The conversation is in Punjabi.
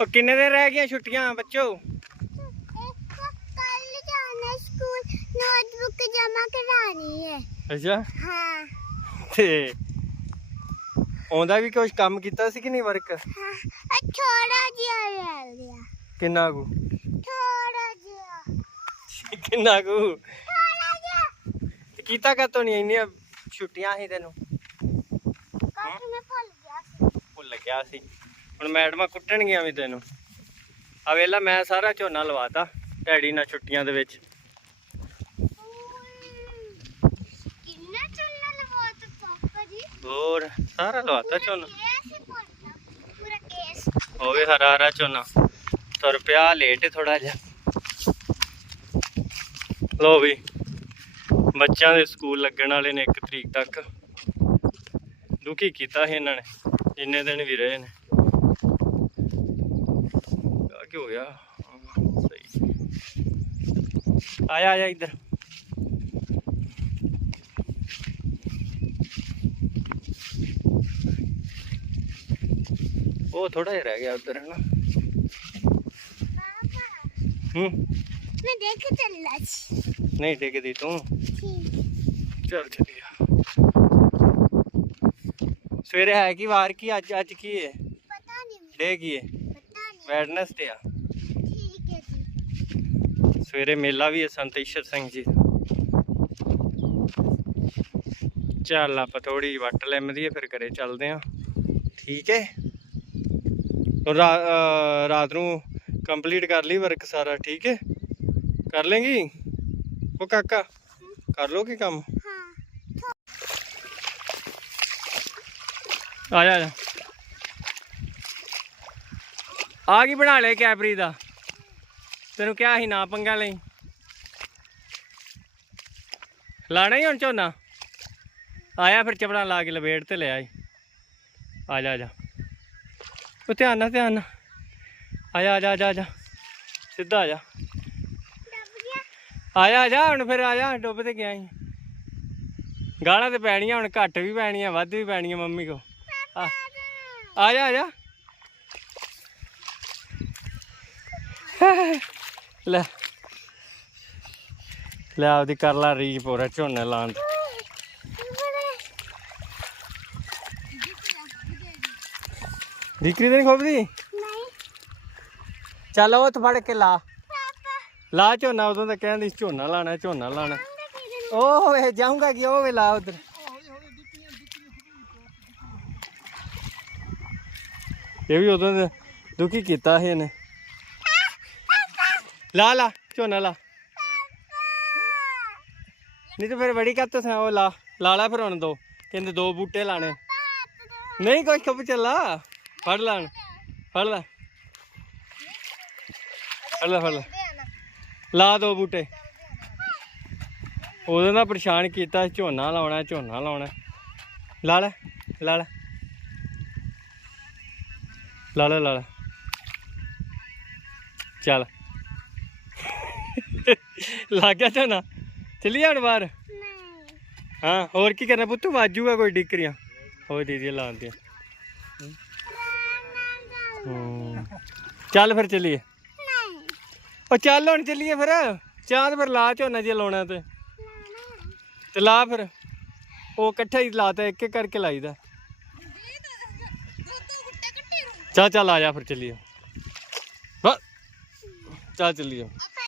ਉਹ ਕਿੰਨੇ ਦਿਨ ਰਹਿ ਗਈਆਂ ਛੁੱਟੀਆਂ ਬੱਚੋ? ਕੱਲ ਜਾਣਾ ਸਕੂਲ ਨੋਟਬੁੱਕ ਜਮਾ ਕਰਾਣੀ ਹੈ ਅੱਛਾ। ਹਾਂ ਤੇ ਆਉਂਦਾ ਵੀ ਕੁਝ ਕੰਮ ਕੀਤਾ ਸੀ ਕਿ ਨਹੀਂ ਵਰਕ ਹਾਂ, ਅ- ਥੋੜਾ ਜਿਹਾ ਗਿਆ ਕਿੰਨਾ ਕੁ? ਥੋੜਾ ਜਿਹਾ ਕਿੰਨਾ ਕੁ? ਥੋੜਾ ਜਿਹਾ ਤੇ ਕੀਤਾ ਕਾਤੋਂ ਨਹੀਂ ਇੰਨੀਆਂ ਛੁੱਟੀਆਂ ਸੀ ਤੈਨੂੰ? ਕੱਲ ਮੈਂ ਭੁੱਲ ਗਿਆ ਸੀ ਭੁੱਲ ਗਿਆ ਸੀ। ਹੁਣ ਮੈਡਮਾਂ ਕੁੱਟਣਗੀਆਂ ਵੀ ਤੈਨੂੰ। ਆ ਵੇਲਾ ਮੈਂ ਸਾਰਾ ਝੋਨਾ ਲਵਾਤਾ ਡੈਡੀ ਨਾਲ ਛੁੱਟੀਆਂ ਦੇ ਵਿੱਚ। ਹੋਰ ਸਾਰਾ ਲਵਾਤਾ ਝੋਨਾ। ਪੂਰਾ ਵੀ ਹਰਾ ਹਰਾ ਝੋਨਾ। ਤਰ ਰੁਪਿਆ ਲੇਟ ਥੋੜਾ ਜਿਹਾ। ਲੋ ਵੀ ਬੱਚਿਆਂ ਦੇ ਸਕੂਲ ਲੱਗਣ ਵਾਲੇ ਨੇ 1 ਤਰੀਕ ਤੱਕ। ਦੁਖੀ ਕੀਤਾ ਸੀ ਇਹਨਾਂ ਨੇ ਇੰਨੇ ਦਿਨ ਵੀ ਰਹੇ ਨੇ। हो गया। सही। आया आया इधर। वो थोड़ा ही रह गया उधर है ना? हम्म। मैं नहीं देख दी तू। चल चलिए सवेरे है कि वार की? आज आज की है? डे की है ਵੈਡਨੈਸ ਵੈਡਨਸਡੇ ਆ ਸਵੇਰੇ ਮੇਲਾ ਵੀ ਹੈ ਸੰਤ ਈਸ਼ਰ ਸਿੰਘ ਜੀ। ਚੱਲ ਆਪਾਂ ਥੋੜੀ ਵੱਟ ਲੈਂਦੀ ਹੈ ਫਿਰ ਘਰੇ ਚੱਲਦੇ ਆ ਠੀਕ ਹੈ? ਰਾਤ ਨੂੰ ਕੰਪਲੀਟ ਕਰ ਲਈ ਵਰਕ ਸਾਰਾ ਠੀਕ ਹੈ? ਕਰ ਲੇਗੀ? ਉਹ ਕਾਕਾ ਕਰ ਲੋਗੇ ਕੰਮ? ਹਾਂ। ਆ ਜਾ ਆ ਜਾ। ਆ ਗਈ ਬਣਾ ਲੈ ਕੈਪਰੀ ਦਾ? ਤੈਨੂੰ ਕਿਹਾ ਸੀ ਨਾ ਪੰਗਾ ਲਈ। ਲਾਣਾ ਹੀ ਹੁਣ ਝੋਨਾ? ਆਇਆ ਫਿਰ ਚਪੜਾ ਲਾ ਕੇ ਲਵੇੜ ਤੇ ਲਿਆ ਈ ਆ ਜਾ ਆ ਜਾ। ਉਹ ਧਿਆਨ ਨਾਲ ਧਿਆਨ ਨਾਲ। ਆ ਜਾ ਆ ਜਾ ਆ ਜਾ ਸਿੱਧਾ ਆ ਜਾ। ਆ ਜਾ ਜਾ ਹੁਣ ਫਿਰ, ਆ ਜਾ, ਡੁੱਬ ਤੇ ਗਿਆ ਈ ਗਾਲਾਂ ਤੇ ਪੈਣੀਆਂ, ਹੁਣ ਘੱਟ ਵੀ ਪੈਣੀਆਂ, ਵੱਧ ਵੀ ਪੈਣੀਆਂ ਮੰਮੀ ਕੋ ਆ ਜਾ ਆ ਜਾ। ਲੈ। ਲੈ ਆਪਦੀ ਕਰ ਲਾ ਰੀਜ ਪੋਰਾ ਝੋਨੇ ਲਾਣ ਦੀਕਰੀ ਤੇ ਨਹੀਂ ਚੱਲ ਉਹ ਤੋਂ ਫੜ ਕੇ ਲਾ। ਲਾ ਝੋਨਾ, ਉਦੋਂ ਤਾਂ ਕਹਿੰਦੀ ਝੋਨਾ ਲਾਣਾ ਝੋਨਾ ਲਾਣਾ ਉਹ ਵੇ ਜਾਊਂਗਾ ਕਿ, ਉਹ ਵੇ ਲਾ ਉਧਰ। ਇਹ ਵੀ ਉਦੋਂ ਦੁਖੀ ਕੀਤਾ ਸੀ ਇਹਨੇ। ਲਾ ਲਾ, ਝੋਨਾ ਲਾ। ਨਹੀਂ ਤੇ ਫਿਰ ਬੜੀ ਕੱਤ ਸਾ ਉਹ ਲਾ ਲਾ ਲਾ ਫਿਰ ਹੁਣ ਦੋ। ਕਹਿੰਦੇ ਦੋ ਬੂਟੇ ਲਾਣੇ। ਨਹੀਂ ਕੋਈ ਖੱਪ ਚੱਲਾ। ਫੜ ਲੈਣ ਫੜ ਲੈ। ਫੜ ਲੈ ਫੜ ਲੈ। ਲਾ ਦੋ ਬੂਟੇ। ਉਹਦੇ ਨਾਲ ਪਰੇਸ਼ਾਨ ਕੀਤਾ, ਝੋਨਾ ਲਾਉਣਾ ਝੋਨਾ ਲਾਉਣਾ। ਲਾ ਲੈ ਲਾ ਲੈ। ਲਾ ਲੈ ਲਾ ਲੈ। ਚੱਲ। ਲੱਗ ਗਿਆ ਝੋਨਾ ਚਲੀ ਜਾਣ ਬਾਹਰ? ਹਾਂ, ਹੋਰ ਕੀ ਕਰਨਾ ਪੁੱਤੂ? ਵਾਜੂਗਾ ਕੋਈ ਡਿਕਰੀਆਂ। ਹੋ ਦੀਦੀ ਲਾਉਂਦੇ ਚੱਲ ਫਿਰ ਚੱਲੀਏ। ਉਹ ਚੱਲ ਹੁਣ ਚੱਲੀਏ ਫਿਰ। ਚਾਂਦ ਫਿਰ ਲਾ ਝੋਨਾ ਜੇ ਲਾਉਣਾ ਤੇ। ਤੇ ਲਾ ਫਿਰ। ਉਹ ਇਕੱਠਾ ਹੀ ਲਾਤਾ, ਇੱਕ ਇੱਕ ਕਰਕੇ ਲਾਈਦਾ। ਚਾ ਚਾ ਲਾ ਜਾ ਫਿਰ ਚੱਲੀਏ। ਚੱਲ ਚੱਲੀਏ।